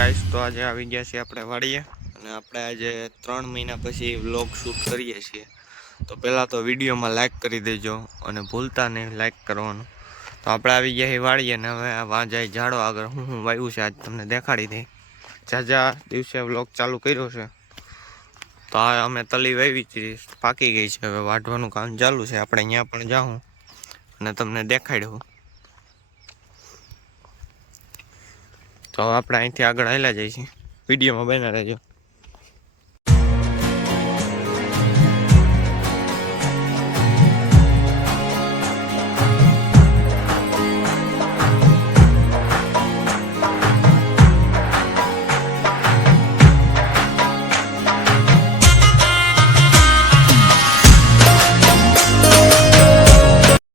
Guys તો આજે આવી ગયા છીએ આપણે વાડીએ અને આપણે આજે 3 મહિના પછી વ્લોગ શૂટ કરીએ છીએ। તો પહેલાં તો વિડીયોમાં લાઈક કરી દેજો અને ભૂલતા નહીં લાઈક કરવાનું। તો આપણે આવી ગયા છીએ વાડીએ ને હવે વાં જાય ઝાડો આગળ હું વાવ્યું છે આજ તમને દેખાડી દઈ। ઝાઝા દિવસે વ્લોગ ચાલુ કર્યો છે। તો આ અમે તલી વાવી હતી, પાકી ગઈ છે, હવે વાઢવાનું કામ ચાલુ છે। આપણે અહીંયા પણ જાઉં અને તમને દેખાડ્યું। તો આપણે અહીંથી આગળ હાલ્યા જઈએ છીએ, વિડીયોમાં બન્યા રહેજો।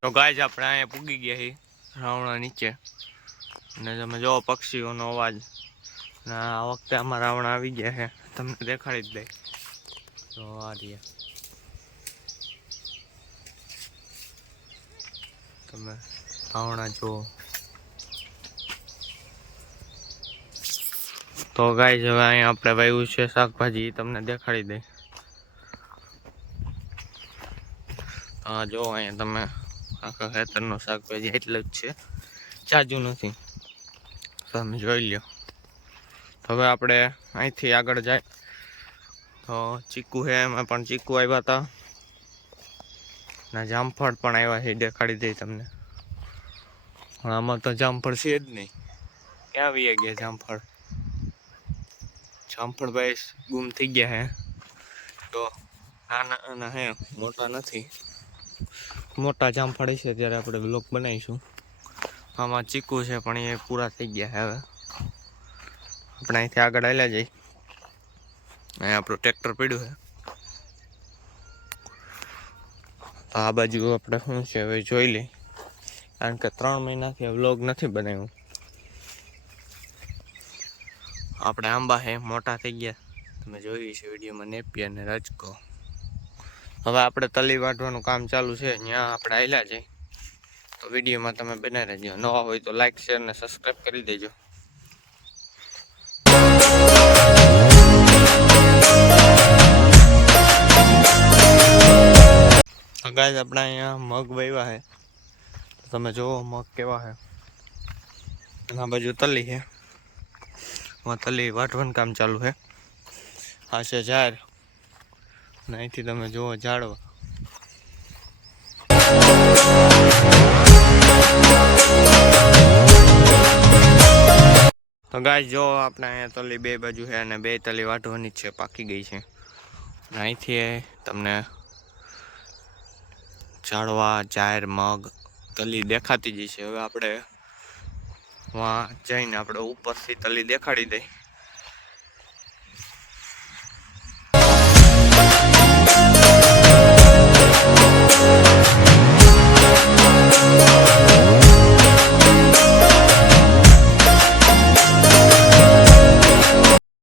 તો ગાઈસ આપણે અહીંયા પૂગી ગયા છીએ રાવણા નીચે અને તમે જો પક્ષીઓનો અવાજ ને આ વખતે આમાં રાવણ આવી ગયા છે, તમને દેખાડી જ દઈ। તો આ રહ્યા તમે રાવણા જો। તો ગાઈસ હવે અહીંયા આપણે વાવ્યું છે શાકભાજી, તમને દેખાડી દઈ। હા જો અહીંયા તમે આખા ખેતરનો શાકભાજી એટલે જ છે, જાજુ નથી, તમે જોઈ લ્યો। હવે આપણે અહીંથી આગળ જાય તો ચીકુ છે, એમાં પણ ચીકુ આવ્યા હતા ને જામફળ પણ આવ્યા છે, દેખાડી દઈ તમને। પણ આમાં તો જામફળ છે જ નહીં, ક્યાં આવી ગયા જામફળ? જામફળ ભાઈ ગુમ થઈ ગયા છે। તો નાના નાના હે, મોટા નથી। મોટા જામફળ છે ત્યારે આપણે બ્લોગ બનાવીશું। આમાં ચીકુ છે પણ એ પૂરા થઈ ગયા છે। હવે આપણે અહીંથી આગળ હાલ્યા જઈએ, અહીંયા આપણું ટ્રેક્ટર પડ્યું છે। તો આ બાજુ આપણે શું છે હવે જોઈ લઈ, કારણ કે 3 મહિનાથી વ્લોગ નથી બનાવ્યું। આપણે આંબા છે મોટા થઈ ગયા, તમે જોઈ છે વિડીયોમાં, નેપિયા અને રજકો। હવે આપણે તલી વાઢવાનું કામ ચાલુ છે, ત્યાં આપણે હાલ્યા જઈએ। તો વિડીયોમાં તમે બનાવી રહેજો, નવા હોય તો લાઈક શેર ને સબસ્ક્રાઈબ કરી દેજો। ગાઈસ આપણે અહીંયા મગ વાવ્યા છે, તમે જુઓ મગ કેવા છે। આ બાજુ તલી છે, તલી વાઢવાનું કામ ચાલુ છે। આ છે ઝાડ ને અહીંથી તમે જુઓ ઝાડવા। તો ગાઈસ જો આપણે અહીંયા તલી બે બાજુ છે અને બે તલી વાઢવાની જ છે, પાકી ગઈ છે। અહીંથી તમને ઝાડવા ઝાડ મગ તલી દેખાતી જ છે। હવે આપણે વहाँ જઈને આપણે ઉપરથી તલી દેખાડી દઈ।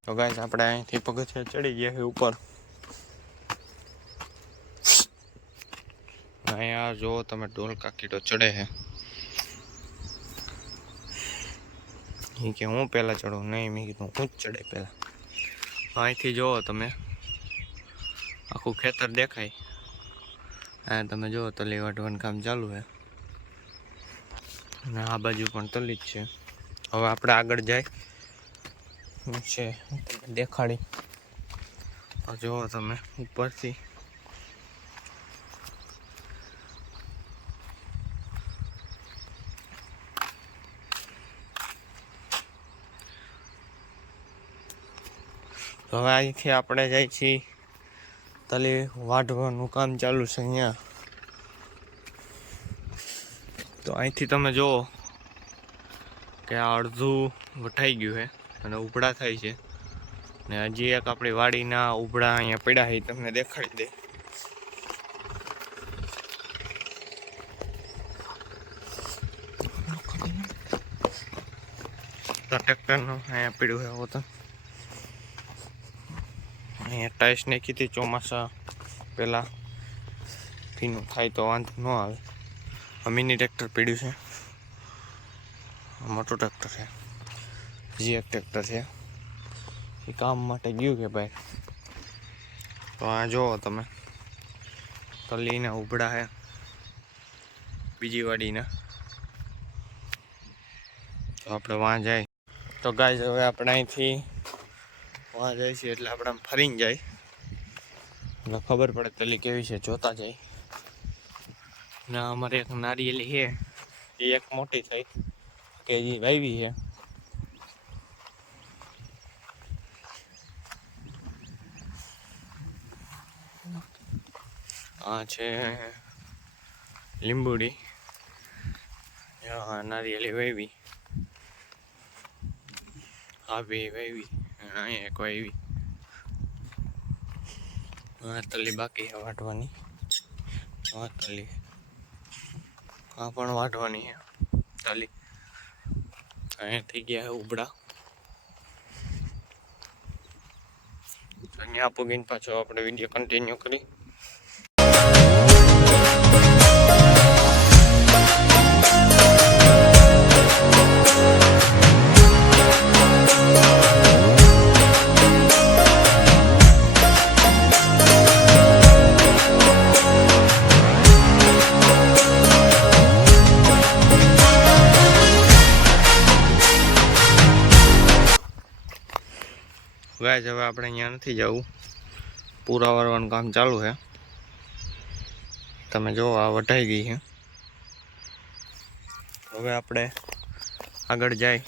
તો ગાઈસ આપણે અહીંથી પગથિયા ચડી ગયા છે ઉપર। અહીંયા જો તમે ઢોલ કાકીટો ચડે છે, કે હું પહેલાં ચડું, નહીં મેં કીધું હું જ ચડે પહેલાં। અહીંથી જુઓ તમે આખું ખેતર દેખાય। હા તમે જુઓ તલી વાઢવાનું કામ ચાલુ છે અને આ બાજુ પણ તલી જ છે। હવે આપણે આગળ જાય શું છે દેખાડી, જુઓ તમે ઉપરથી તો હવે અહીંથી આપણે જાય છીએ, તલી વાઢવાનું કામ ચાલુ છે અહીંયા। તો અહીંથી તમે જુઓ કે આ અડધું વટાઈ ગયું છે અને ઉભડા થાય છે ને હજી એક આપણી વાડીના ઉભડા અહીંયા પડ્યા છે, તમને દેખાડી દે। તો ટ્રેક્ટરનું અહીંયા પડ્યું છે હોતું, અહીંયા ટાઈસ નાખી હતી ચોમાસા પહેલાં, ભીનું થાય તો વાંધો ન આવે। મિની ટ્રેક્ટર પડ્યું છે, મોટું ટ્રેક્ટર છે, જી એક ટ્રેક્ટર છે। એ કામ માટે ગયું કે ભાઈ. તો આ જોવો તમે તલીના ઉભડા હે બીજી વાડીના. તો આપણે વાં જાય. તો ગાઈસ હવે આપણે અહીંથી વાં જાય છે એટલે આપણે આમ ફરીને જાય એટલે ખબર પડે તલી કેવી છે જોતા જાય. ના અમારે એક નારિયેલી છે એ એક મોટી થઈ કે જે વાવી છે. આ છે લીંબુડી. હા નારિયેલી વાવી. આ બે વાવી અહીંયા એક વાવી. આ તલી બાકી છે વાટવાની. આ તલી આ પણ વાટવાની છે તલી. અહીંયા થઈ ગયા છે ઉબડા. અહીંયા પૂગીને પાછો આપણે વિડીયો કન્ટિન્યુ કરી. ગાઈસ હવે આપણે અહીંયા નથી જવું, પૂરા વારવાનું કામ ચાલુ છે. તમે જો આ વઢાઈ ગઈ છે. હવે આપણે આગળ જાય.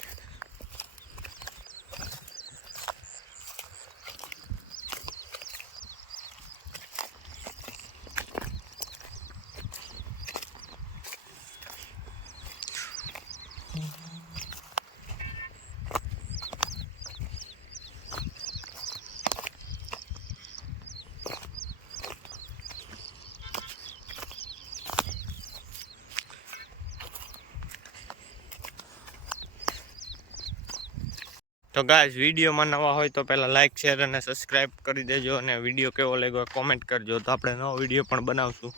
તો ગાઈસ વિડીયોમાં નવા હોય તો પહેલાં લાઇક શેર અને સબસ્ક્રાઈબ કરી દેજો અને વિડીયો કેવો લાગ્યો કોમેન્ટ કરજો તો આપણે નવો વિડીયો પણ બનાવશું.